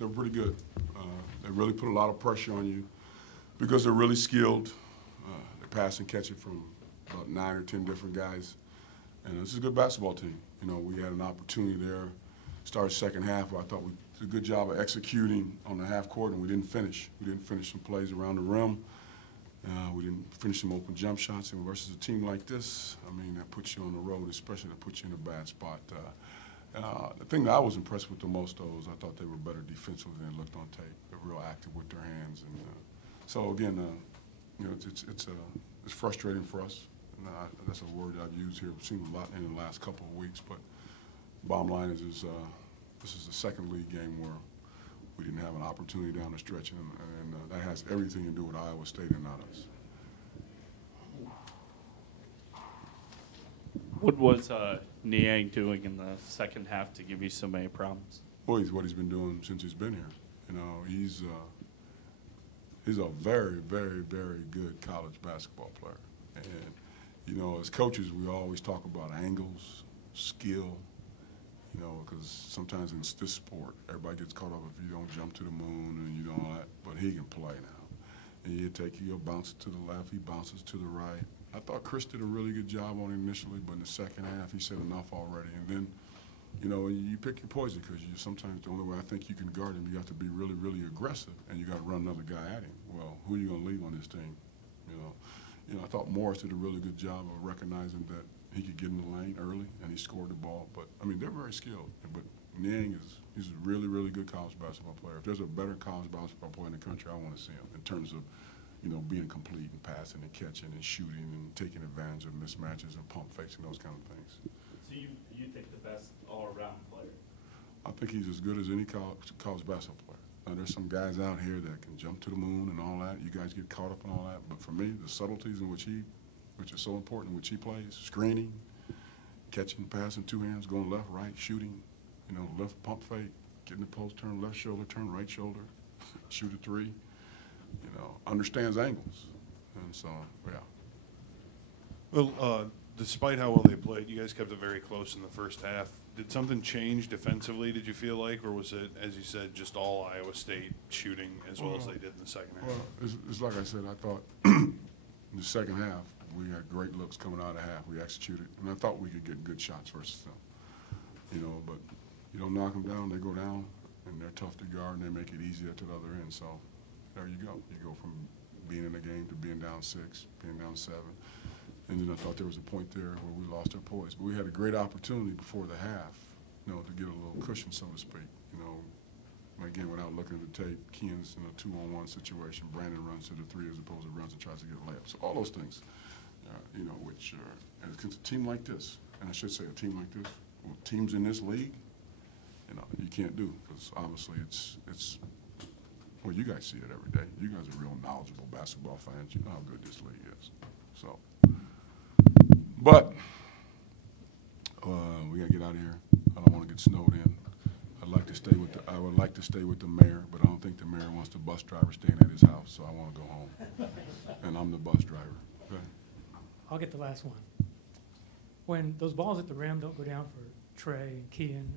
They're pretty good. They really put a lot of pressure on you because they're really skilled. They pass and catch it from about 9 or 10 different guys. And this is a good basketball team. You know, we had an opportunity there. Started second half where I thought we did a good job of executing on the half court, and we didn't finish. We didn't finish some plays around the rim. We didn't finish some open jump shots. And versus a team like this, I mean, that puts you on the road, especially that puts you in a bad spot. The thing that I was impressed with the most, though, is I thought they were better defensively than it looked on tape. They're real active with their hands. And so, again, you know, it's frustrating for us. And that's a word I've used here. We've seen a lot in the last couple of weeks. But bottom line is this is the second league game where we didn't have an opportunity down the stretch, and that has everything to do with Iowa State and not us. What was Niang doing in the second half to give you so many problems? Well, he's what he's been doing since he's been here. You know, he's a very, very, very good college basketball player. And, you know, as coaches, we always talk about angles, skill, you know, because sometimes in this sport, everybody gets caught up if you don't jump to the moon and you don't all that. But he can play now. And he'll bounce it to the left, he bounces to the right. I thought Chris did a really good job on it initially, but in the second half, he said enough already. And then, you know, you pick your poison because sometimes the only way I think you can guard him, you have to be really, really aggressive, and you got to run another guy at him. Well, who are you going to leave on this team? You know, I thought Morris did a really good job of recognizing that he could get in the lane early, and he scored the ball. But, I mean, they're very skilled. But Niang he's a really, really good college basketball player. If there's a better college basketball player in the country, I want to see him in terms of, you know, being complete and passing and catching and shooting and taking advantage of mismatches and pump fakes and those kind of things. So you think the best all-around player? I think he's as good as any college basketball player. Now, there's some guys out here that can jump to the moon and all that. You guys get caught up in all that. But for me, the subtleties in which is so important, which he plays, screening, catching, passing, two hands, going left, right, shooting, you know, left pump fake, getting the post, turn left shoulder, turn right shoulder, shoot a three, you know, understands angles. And so, yeah. Well, despite how well they played, you guys kept it very close in the first half. Did something change defensively, did you feel like, or was it, as you said, just all Iowa State shooting as well as they did in the second half? Well, it's like I said, I thought in the second half, we had great looks coming out of half. We executed, and I thought we could get good shots versus them. You know, but you don't knock them down, they go down, and they're tough to guard, and they make it easier to the other end. So there you go. You go from being in the game to being down 6, being down 7. And then I thought there was a point there where we lost our poise. But we had a great opportunity before the half, you know, to get a little cushion, so to speak. You know, again, without looking at the tape, Kean's in a 2-on-1 situation. Brandon runs to the 3 as opposed to runs and tries to get a layup. So all those things, you know, which and a team like this, and I should say a team like this, well, teams in this league, you know, you can't do because obviously it's well, you guys see it every day. You guys are real knowledgeable basketball fans. You know how good this league is. So, but we got to get out of here. I don't want to get snowed in. I would like to stay with the mayor, but I don't think the mayor wants the bus driver staying at his house, so I want to go home. And I'm the bus driver. Okay? I'll get the last one. When those balls at the rim don't go down for Trey and Kean,